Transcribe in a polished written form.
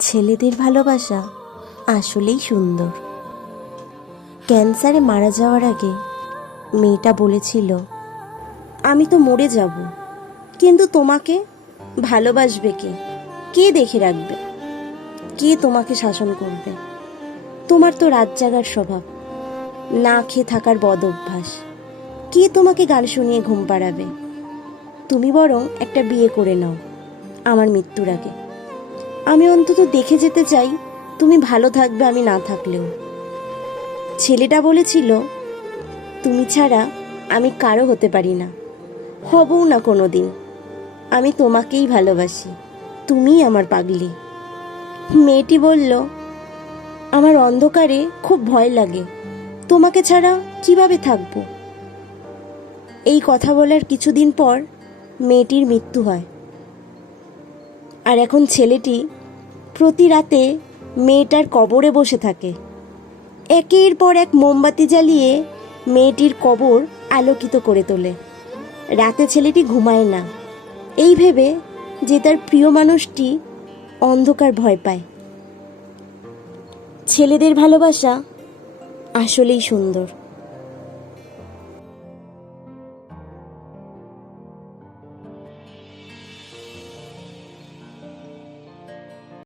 ছেলেদের ভালোবাসা আসলেই সুন্দর। ক্যান্সারে মারা যাওয়ার আগে মেয়েটা বলেছিল, আমি তো মরে যাব, কিন্তু তোমাকে ভালোবাসবে কে? কে দেখে রাখবে? কে তোমাকে শাসন করবে? তোমার তো রাত জাগার স্বভাব, না খেয়ে থাকার বদ অভ্যাস। কে তোমাকে গান শুনিয়ে ঘুম পাড়াবে? তুমি বরং একটা বিয়ে করে নাও আমার মৃত্যুর আগে। আমি অন্তত দেখে যেতে চাই তুমি ভালো থাকবে আমি না থাকলেও। ছেলেটা বলেছিল, তুমি ছাড়া আমি কারো হতে পারি না, হবও না কোনো দিন। আমি তোমাকেই ভালোবাসি, তুমিই আমার পাগলি। মেয়েটি বলল, আমার অন্ধকারে খুব ভয় লাগে, তোমাকে ছাড়া কিভাবে থাকবো? এই কথা বলার কিছুদিন পর মেয়েটির মৃত্যু হয়। আর এখন ছেলেটি প্রতি রাতে মেয়েটার কবরে বসে থাকে, একের পর এক মোমবাতি জ্বালিয়ে মেয়েটির কবর আলোকিত করে তোলে। রাতে ছেলেটি ঘুমায় না, এই ভেবে যে তার প্রিয় মানুষটি অন্ধকার ভয় পায়। ছেলেদের ভালোবাসা আসলেই সুন্দর।